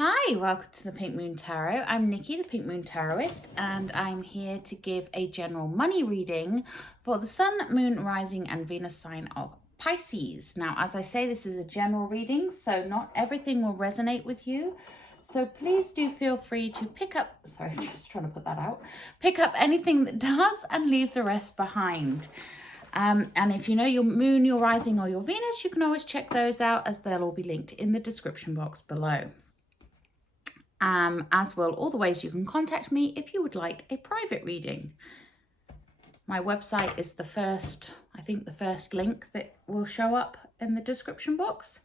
Hi, welcome to the Pink Moon Tarot. I'm Nikki, the Pink Moon Tarotist, and I'm here to give a general money reading for the Sun, Moon, Rising, and Venus sign of Pisces. Now, as I say, this is a general reading, so not everything will resonate with you. So please do feel free to pick up anything that does and leave the rest behind. And if you know your moon, your rising, or your Venus, you can always check those out as they'll all be linked in the description box below. As well all the ways you can contact me if you would like a private reading. My website is the first link that will show up in the description box.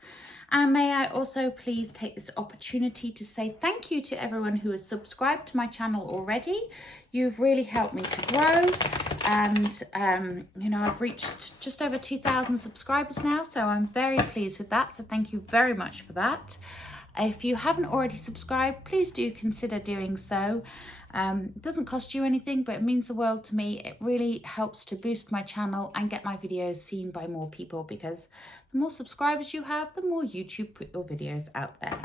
And may I also please take this opportunity to say thank you to everyone who has subscribed to my channel already. You've really helped me to grow, and I've reached just over 2,000 subscribers now, so I'm very pleased with that. So thank you very much for that. If you haven't already subscribed, please do consider doing so. It doesn't cost you anything, but it means the world to me. It really helps to boost my channel and get my videos seen by more people, because the more subscribers you have, the more YouTube put your videos out there.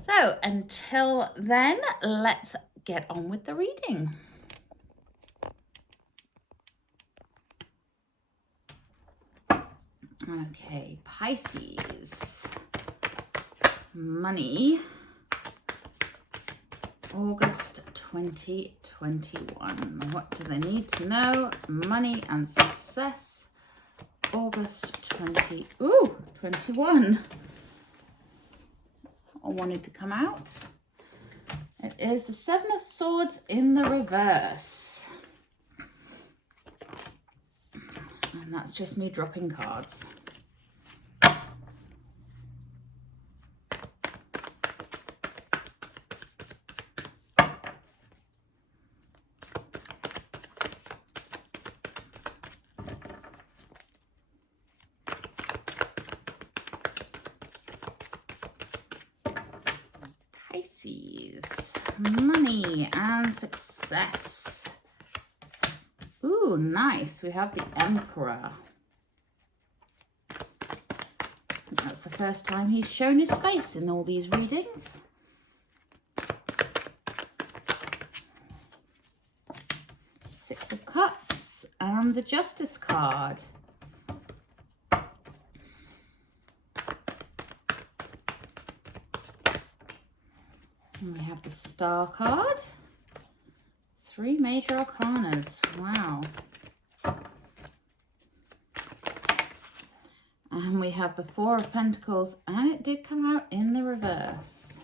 So until then, let's get on with the reading. Okay, Pisces. Money, August 2021. What do they need to know? Money and success, August 21. I wanted to come out. It is the Seven of Swords in the reverse. And that's just me dropping cards. Pisces, money and success. Ooh, nice. We have the Emperor. That's the first time he's shown his face in all these readings. Six of Cups and the Justice card. And we have the Star card. Three major arcanas. Wow. And we have the Four of Pentacles, and it did come out in the reverse.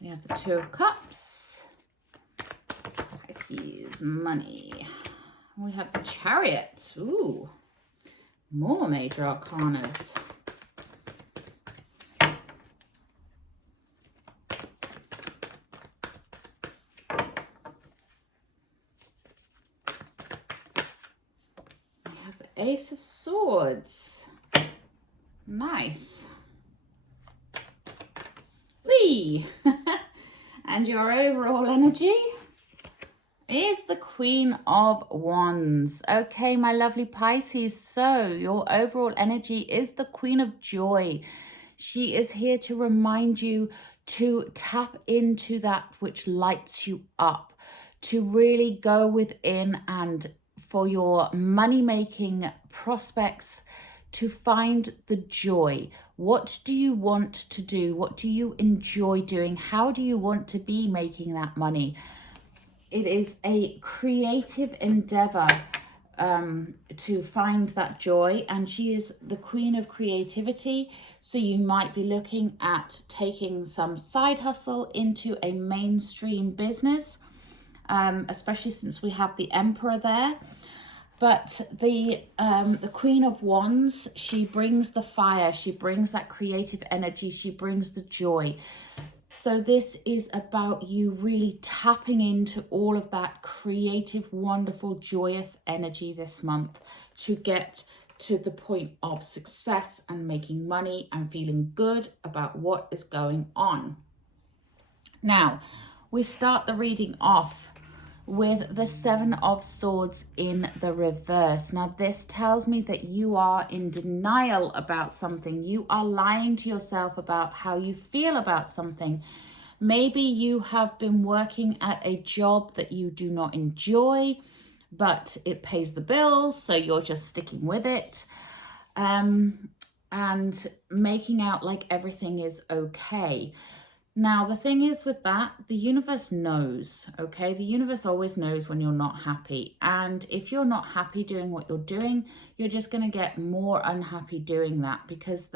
We have the Two of Cups. Pisces, money. We have the Chariot. Ooh. More major arcanas. We have the Ace of Swords. Nice. Whee! And your overall energy is the Queen of Wands. Okay, my lovely Pisces, so your overall energy is the Queen of Joy. She is here to remind you to tap into that which lights you up, to really go within and for your money-making prospects, to find the joy. What do you want to do? What do you enjoy doing? How do you want to be making that money? It is a creative endeavor to find that joy, and she is the Queen of Creativity. So you might be looking at taking some side hustle into a mainstream business, especially since we have the Emperor there. But the Queen of Wands, she brings the fire, she brings that creative energy, she brings the joy. So this is about you really tapping into all of that creative, wonderful, joyous energy this month to get to the point of success and making money and feeling good about what is going on. Now, we start the reading off with the Seven of Swords in the reverse. Now, this tells me that you are in denial about something. You are lying to yourself about how you feel about something. Maybe you have been working at a job that you do not enjoy, but it pays the bills, so you're just sticking with it. And making out like everything is okay. Now, the thing is with that, the universe knows, okay? The universe always knows when you're not happy. And if you're not happy doing what you're doing, you're just going to get more unhappy doing that, because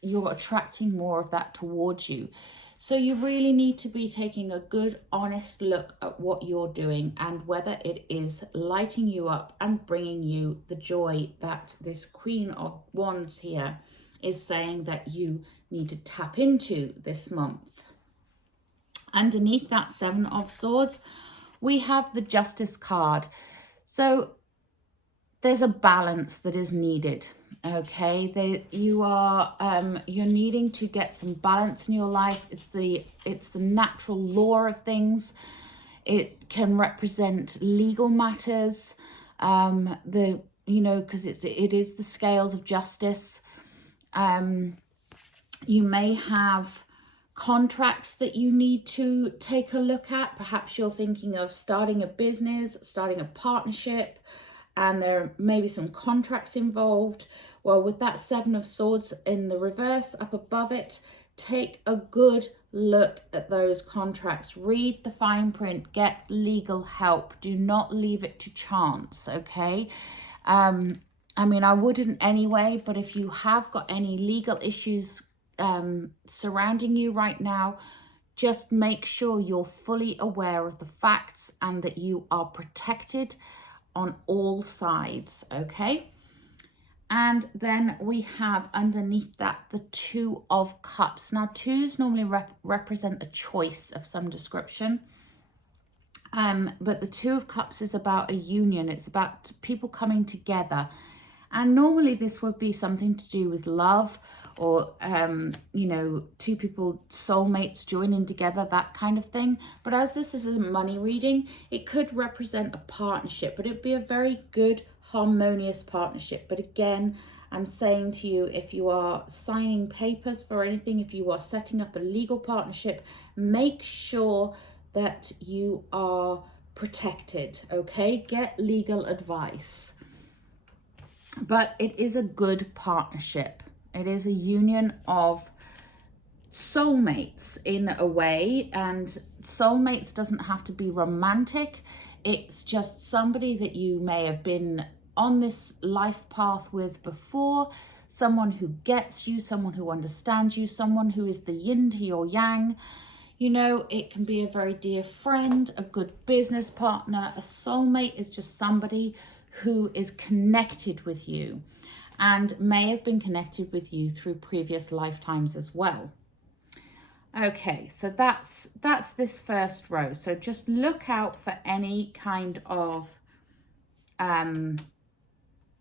you're attracting more of that towards you. So you really need to be taking a good, honest look at what you're doing and whether it is lighting you up and bringing you the joy that this Queen of Wands here is saying that you need to tap into this month. Underneath that Seven of Swords, we have the Justice card. So there's a balance that is needed, okay? You're needing to get some balance in your life. It's the natural law of things. It can represent legal matters, because it is the scales of justice. You may have contracts that you need to take a look at. Perhaps you're thinking of starting a business, starting a partnership, and there may be some contracts involved. Well, with that Seven of Swords in the reverse up above it, take a good look at those contracts. Read the fine print, get legal help. Do not leave it to chance, okay? I mean, I wouldn't anyway, but if you have got any legal issues surrounding you right now, just make sure you're fully aware of the facts and that you are protected on all sides, okay? And then we have underneath that the Two of Cups. Now, twos normally represent a choice of some description. But the Two of Cups is about a union. It's about people coming together. And normally this would be something to do with love, or, two people, soulmates joining together, that kind of thing. But as this is a money reading, it could represent a partnership, but it'd be a very good, harmonious partnership. But again, I'm saying to you, if you are signing papers for anything, if you are setting up a legal partnership, make sure that you are protected, okay? Get legal advice. But it is a good partnership. It is a union of soulmates in a way, and soulmates doesn't have to be romantic. It's just somebody that you may have been on this life path with before, someone who gets you, someone who understands you, someone who is the yin to your yang. It can be a very dear friend, a good business partner. A soulmate is just somebody who is connected with you and may have been connected with you through previous lifetimes as well. Okay, so that's this first row. So just look out for any kind of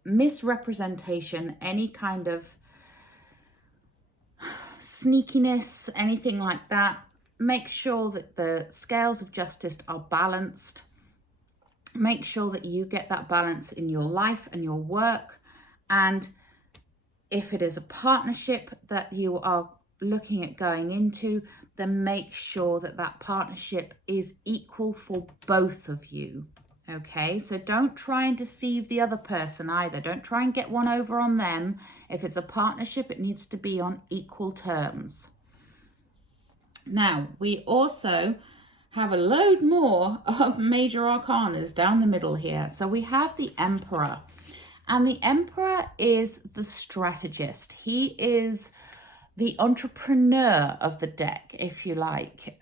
misrepresentation, any kind of sneakiness, anything like that. Make sure that the scales of justice are balanced. Make sure that you get that balance in your life and your work. And if it is a partnership that you are looking at going into, then make sure that that partnership is equal for both of you. Okay, so don't try and deceive the other person either. Don't try and get one over on them. If it's a partnership, it needs to be on equal terms. Now, we also have a load more of major arcanas down the middle here. So we have the Emperor, and the Emperor is the strategist. He is the entrepreneur of the deck, if you like.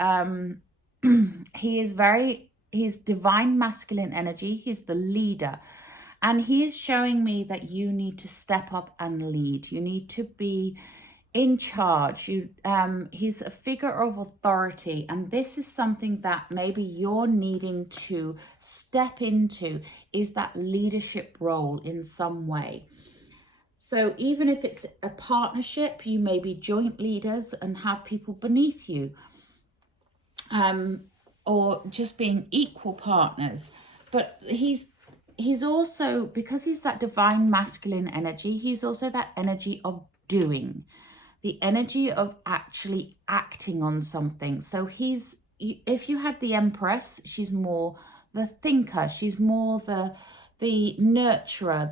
He's divine masculine energy. He's the leader, and he is showing me that you need to step up and lead. You need to be in charge. He's a figure of authority, and this is something that maybe you're needing to step into, is that leadership role in some way. So even if it's a partnership, you may be joint leaders and have people beneath you. or just being equal partners. But he's also, because he's that divine masculine energy, he's also that energy of doing, the energy of actually acting on something. So he's, if you had the Empress, she's more the thinker, she's more the nurturer,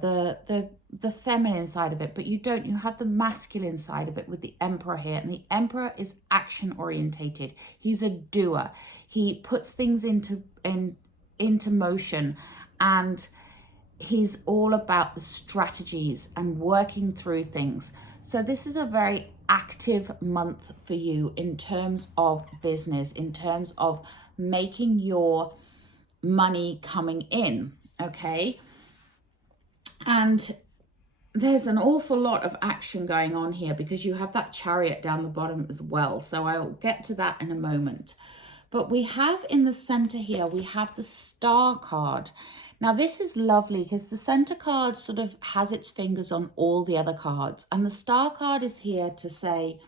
the feminine side of it, but you don't, you have the masculine side of it with the Emperor here. And the Emperor is action orientated. He's a doer. He puts things into motion, and he's all about the strategies and working through things. So this is a very active month for you in terms of business, in terms of making your money coming in, okay? And there's an awful lot of action going on here because you have that Chariot down the bottom as well. So I'll get to that in a moment. But we have in the center here, we have the Star card. Now this is lovely because the center card sort of has its fingers on all the other cards. And the Star card is here to say,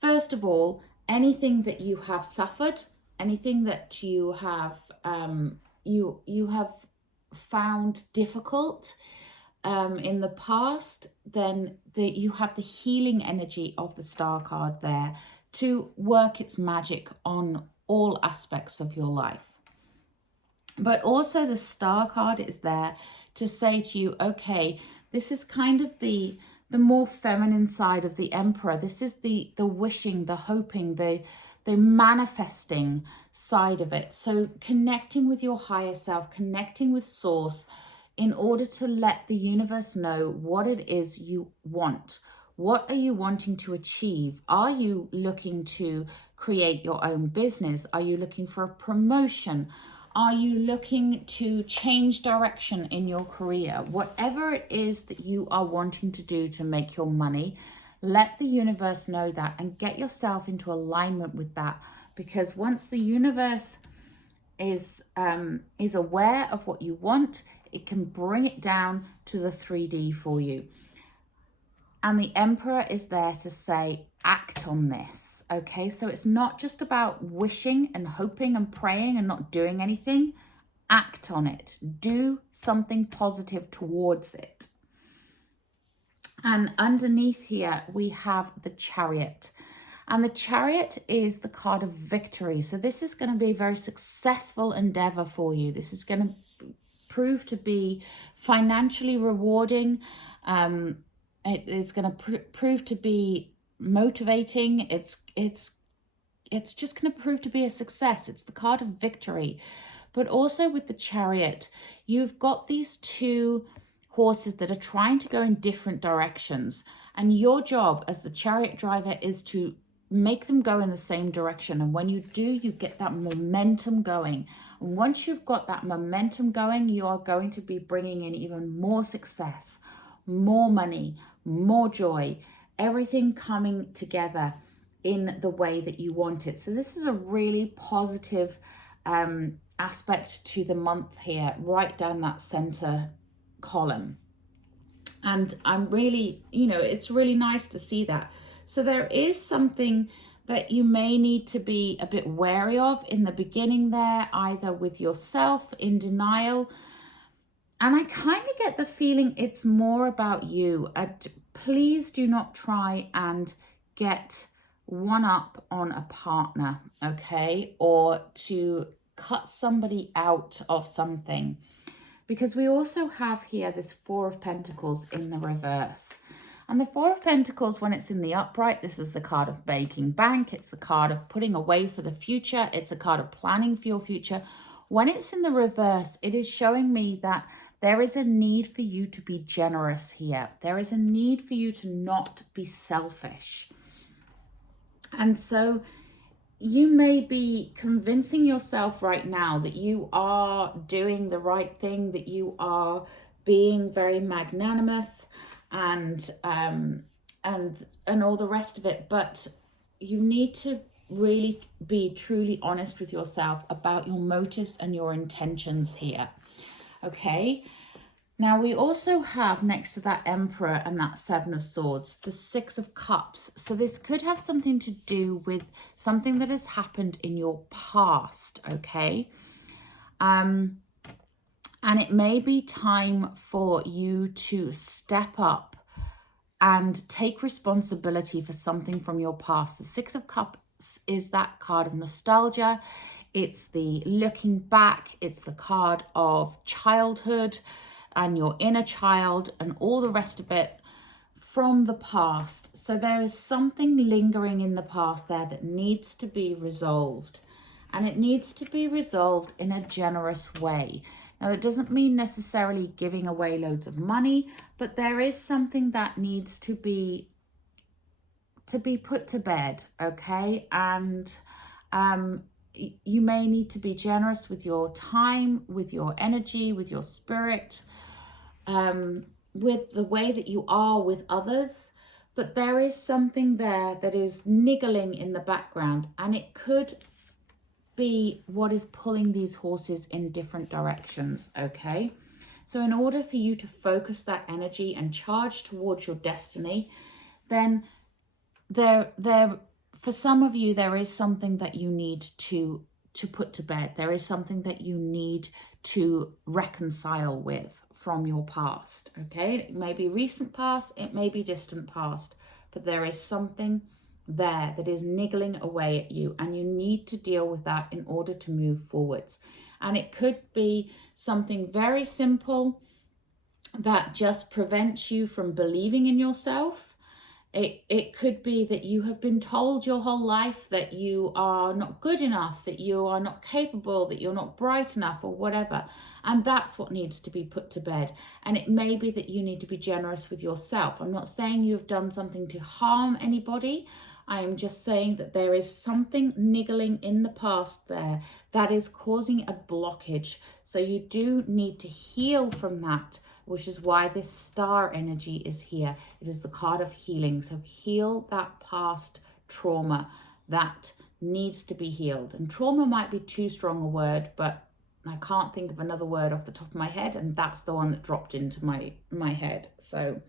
first of all, anything that you have suffered, anything that you have you have found difficult in the past, then you have the healing energy of the Star card there to work its magic on all aspects of your life. But also the Star card is there to say to you, okay, this is kind of the more feminine side of the Emperor. This is the wishing, the hoping, the manifesting side of it. So connecting with your higher self, connecting with source, in order to let the universe know what it is you want. What are you wanting to achieve? Are you looking to create your own business? Are you looking for a promotion? Are you looking to change direction in your career? Whatever it is that you are wanting to do to make your money, let the universe know that and get yourself into alignment with that. Because once the universe is aware of what you want, it can bring it down to the 3D for you. And the Emperor is there to say, act on this, okay? So it's not just about wishing and hoping and praying and not doing anything. Act on it. Do something positive towards it. And underneath here, we have the Chariot. And the Chariot is the card of victory. So this is going to be a very successful endeavor for you. This is going to prove to be financially rewarding. It is going to prove to be motivating. It's just going to prove to be a success. It's the card of victory. But also with the Chariot, you've got these two horses that are trying to go in different directions. And your job as the Chariot driver is to make them go in the same direction. And when you do, you get that momentum going. And once you've got that momentum going, you are going to be bringing in even more success, more money, more joy, everything coming together in the way that you want it. So this is a really positive aspect to the month here, right down that center column. And I'm really, it's really nice to see that. So there is something that you may need to be a bit wary of in the beginning there, either with yourself in denial. And I kind of get the feeling it's more about you. Please do not try and get one up on a partner, okay? Or to cut somebody out of something. Because we also have here this Four of Pentacles in the reverse. And the Four of Pentacles, when it's in the upright, this is the card of making bank. It's the card of putting away for the future. It's a card of planning for your future. When it's in the reverse, it is showing me that there is a need for you to be generous here. There is a need for you to not be selfish. And so you may be convincing yourself right now that you are doing the right thing, that you are being very magnanimous and all the rest of it. But you need to really be truly honest with yourself about your motives and your intentions here. Okay. Now we also have next to that Emperor and that Seven of Swords, the Six of Cups. So this could have something to do with something that has happened in your past, okay? And it may be time for you to step up and take responsibility for something from your past. The Six of Cups is that card of nostalgia. It's the looking back. It's the card of childhood and your inner child and all the rest of it from the past. So there is something lingering in the past there that needs to be resolved. And it needs to be resolved in a generous way. Now, that doesn't mean necessarily giving away loads of money, but there is something that needs to be put to bed, okay? And you may need to be generous with your time, with your energy, with your spirit, with the way that you are with others. But there is something there that is niggling in the background, and it could be what is pulling these horses in different directions, okay? So in order for you to focus that energy and charge towards your destiny, then for some of you, there is something that you need to put to bed. There is something that you need to reconcile with from your past, okay? It may be recent past, it may be distant past, but there is something there that is niggling away at you, and you need to deal with that in order to move forwards. And it could be something very simple that just prevents you from believing in yourself. It could be that you have been told your whole life that you are not good enough, that you are not capable, that you're not bright enough, or whatever. And that's what needs to be put to bed. And it may be that you need to be generous with yourself. I'm not saying you've done something to harm anybody. I am just saying that there is something niggling in the past there that is causing a blockage. So you do need to heal from that, which is why this star energy is here. It is the card of healing. So heal that past trauma that needs to be healed. And trauma might be too strong a word, but I can't think of another word off the top of my head, and that's the one that dropped into my head. So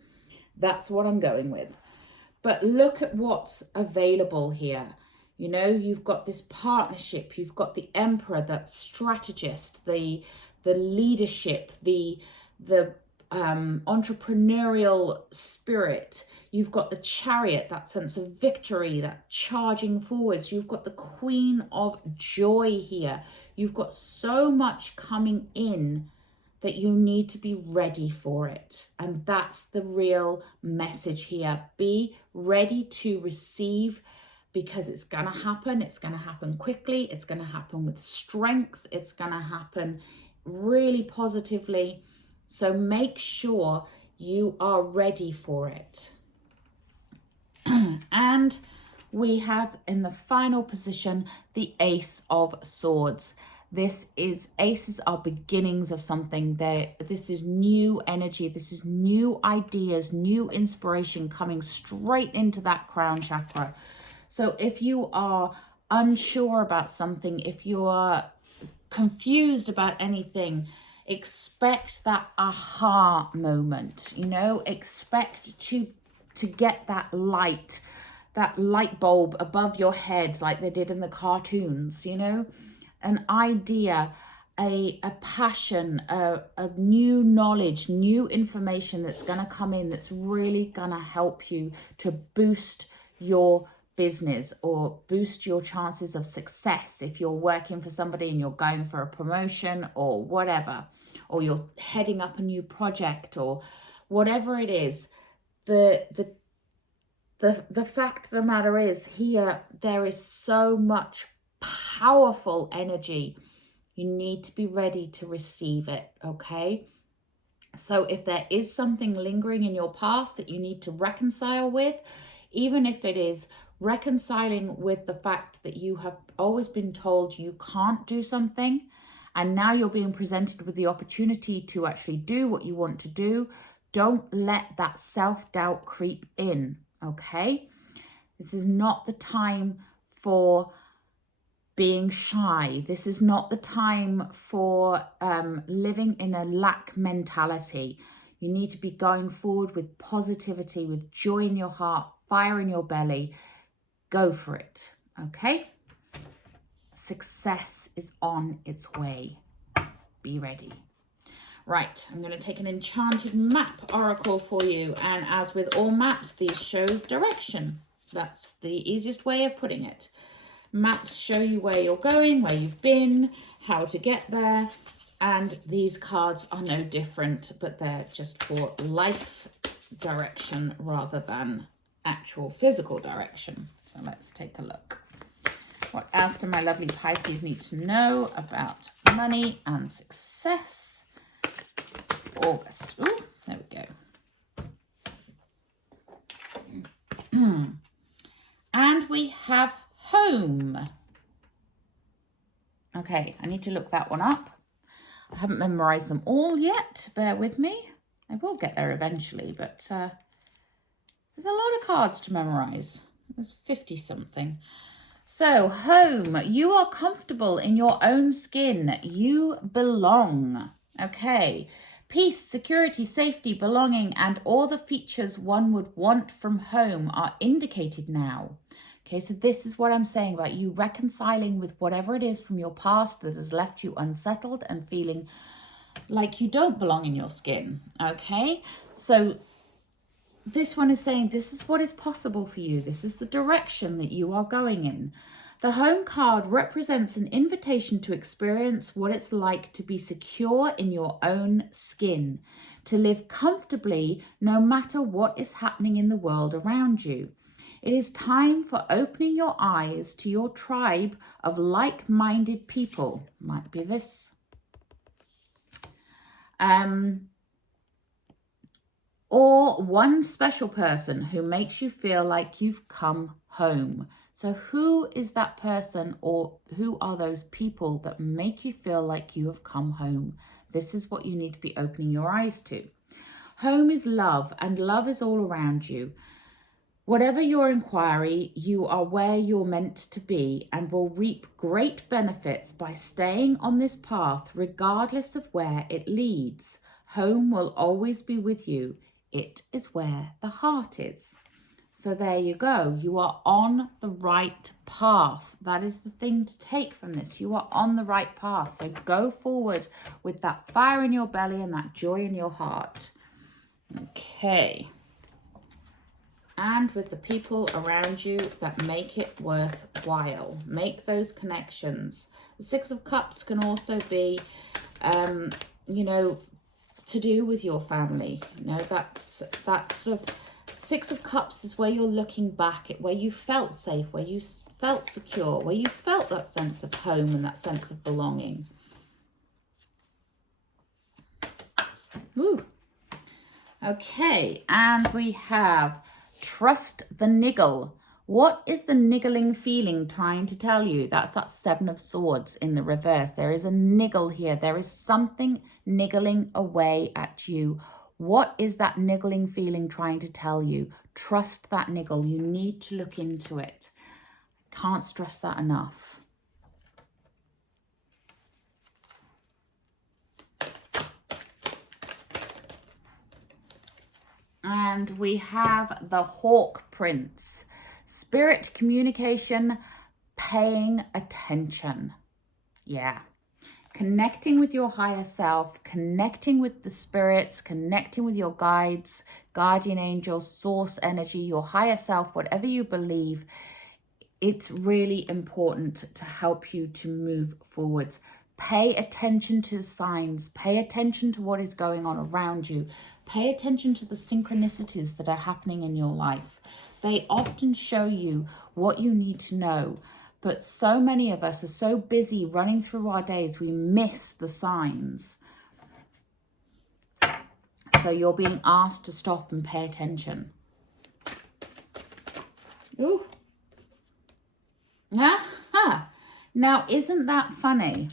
that's what I'm going with. But look at what's available here. You know, you've got this partnership, you've got the Emperor, that strategist, the leadership, the entrepreneurial spirit. You've got the Chariot, that sense of victory, that charging forwards. You've got the Queen of Joy here. You've got so much coming in that you need to be ready for it. And that's the real message here. Be ready to receive, because it's going to happen. It's going to happen quickly. It's going to happen with strength. It's going to happen really positively. So make sure you are ready for it. And we have in the final position the Ace of Swords. This is, aces are beginnings of something. This is new energy. This is new ideas, new inspiration coming straight into that crown chakra. So if you are unsure about something, if you are confused about anything, expect that aha moment, you know, expect to get that light bulb above your head like they did in the cartoons, you know, an idea, a passion, a new knowledge, new information that's going to come in that's really going to help you to boost your business or boost your chances of success if you're working for somebody and you're going for a promotion or whatever, or you're heading up a new project or whatever it is. The fact of the matter is, here there is so much powerful energy. You need to be ready to receive it, okay? So if there is something lingering in your past that you need to reconcile with, even if it is reconciling with the fact that you have always been told you can't do something, and now you're being presented with the opportunity to actually do what you want to do, don't let that self-doubt creep in, okay? This is not the time for being shy. This is not the time for living in a lack mentality. You need to be going forward with positivity, with joy in your heart, fire in your belly. Go for it, okay? Success is on its way. Be ready. Right, I'm going to take an enchanted map oracle for you. And as with all maps, these show direction. That's the easiest way of putting it. Maps show you where you're going, where you've been, how to get there. And these cards are no different, but they're just for life direction rather than actual physical direction. So let's take a look. What else do my lovely Pisces need to know about money and success? August. Oh, there we go. And we have home. Okay, I need to look that one up. I haven't memorized them all yet. Bear with me. I will get there eventually, but there's a lot of cards to memorize. There's 50 something. So, home. You are comfortable in your own skin. You belong. Okay. Peace, security, safety, belonging, and all the features one would want from home are indicated now. Okay, so this is what I'm saying about you reconciling with whatever it is from your past that has left you unsettled and feeling like you don't belong in your skin. Okay, so this one is saying this is what is possible for you. This is the direction that you are going in. The home card represents an invitation to experience what it's like to be secure in your own skin, to live comfortably no matter what is happening in the world around you. It is time for opening your eyes to your tribe of like-minded people. Might be this. Or one special person who makes you feel like you've come home. So who is that person, or who are those people that make you feel like you have come home? This is what you need to be opening your eyes to. Home is love, and love is all around you. Whatever your inquiry, you are where you're meant to be and will reap great benefits by staying on this path regardless of where it leads. Home will always be with you. It is where the heart is. So there you go. You are on the right path. That is the thing to take from this. You are on the right path. So go forward with that fire in your belly and that joy in your heart. Okay. And with the people around you that make it worthwhile. Make those connections. The Six of Cups can also be, you know, to do with your family. You know, that's sort of Six of Cups is where you're looking back at where you felt safe, where you felt secure, where you felt that sense of home and that sense of belonging. Woo. Okay, and we have trust the niggle. What is the niggling feeling trying to tell you? That's that Seven of Swords in the reverse. There is a niggle here. There is something niggling away at you. What is that niggling feeling trying to tell you? Trust that niggle. You need to look into it. Can't stress that enough. And we have the Hawk Prince. Spirit communication, paying attention. Yeah. Connecting with your higher self, connecting with the spirits, connecting with your guides, guardian angels, source energy, your higher self, whatever you believe. It's really important to help you to move forwards. Pay attention to the signs. Pay attention to what is going on around you. Pay attention to the synchronicities that are happening in your life. They often show you what you need to know. But so many of us are so busy running through our days, we miss the signs. So you're being asked to stop and pay attention. Ooh. Aha. Now, isn't that funny?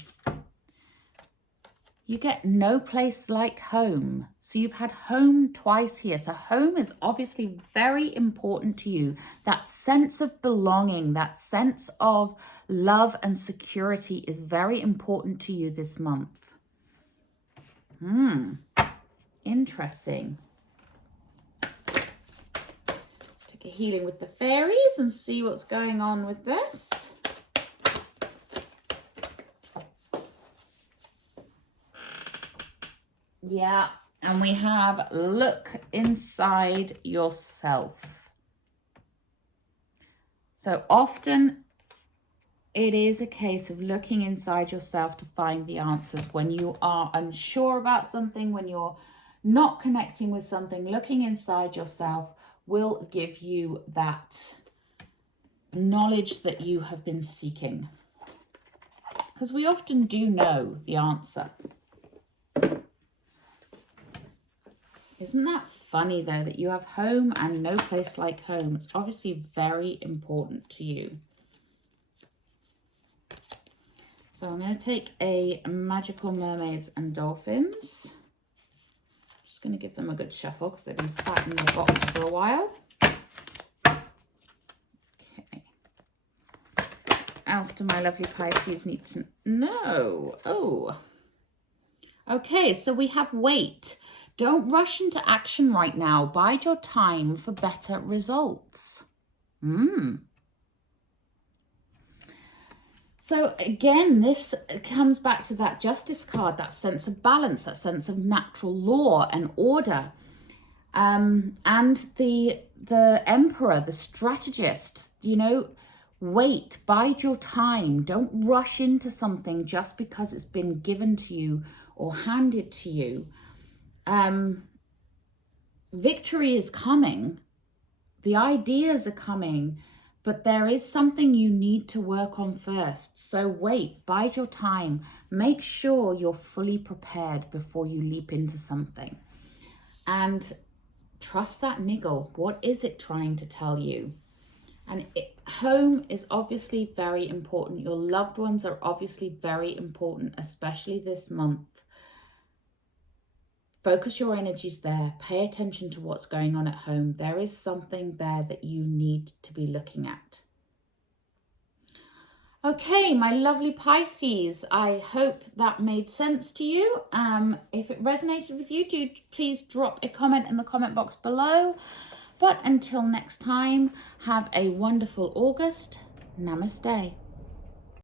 you get no place like home. So you've had home twice here. So home is obviously very important to you. That sense of belonging, that sense of love and security is very important to you this month. Interesting. Let's take a healing with the fairies and see what's going on with this. Yeah, and we have look inside yourself. So often it is a case of looking inside yourself to find the answers. When you are unsure about something, when you're not connecting with something, looking inside yourself will give you that knowledge that you have been seeking. Because we often do know the answer. Isn't that funny, though, that you have home and no place like home? It's obviously very important to you. So I'm going to take a Magical Mermaids and Dolphins. Just going to give them a good shuffle because they've been sat in the box for a while. Okay. What else do my lovely Pisces need to know? Oh. Okay, so we have wait. Don't rush into action right now. Bide your time for better results. So again, this comes back to that Justice card, that sense of balance, that sense of natural law and order. And the Emperor, the strategist, you know, wait, bide your time. Don't rush into something just because it's been given to you or handed to you. Victory is coming. The ideas are coming. But there is something you need to work on first. So wait, bide your time. Make sure you're fully prepared before you leap into something. And trust that niggle. What is it trying to tell you? And home is obviously very important. Your loved ones are obviously very important, especially this month. Focus your energies there. Pay attention to what's going on at home. There is something there that you need to be looking at. Okay, my lovely Pisces, I hope that made sense to you. If it resonated with you, do please drop a comment in the comment box below. But until next time, have a wonderful August. Namaste.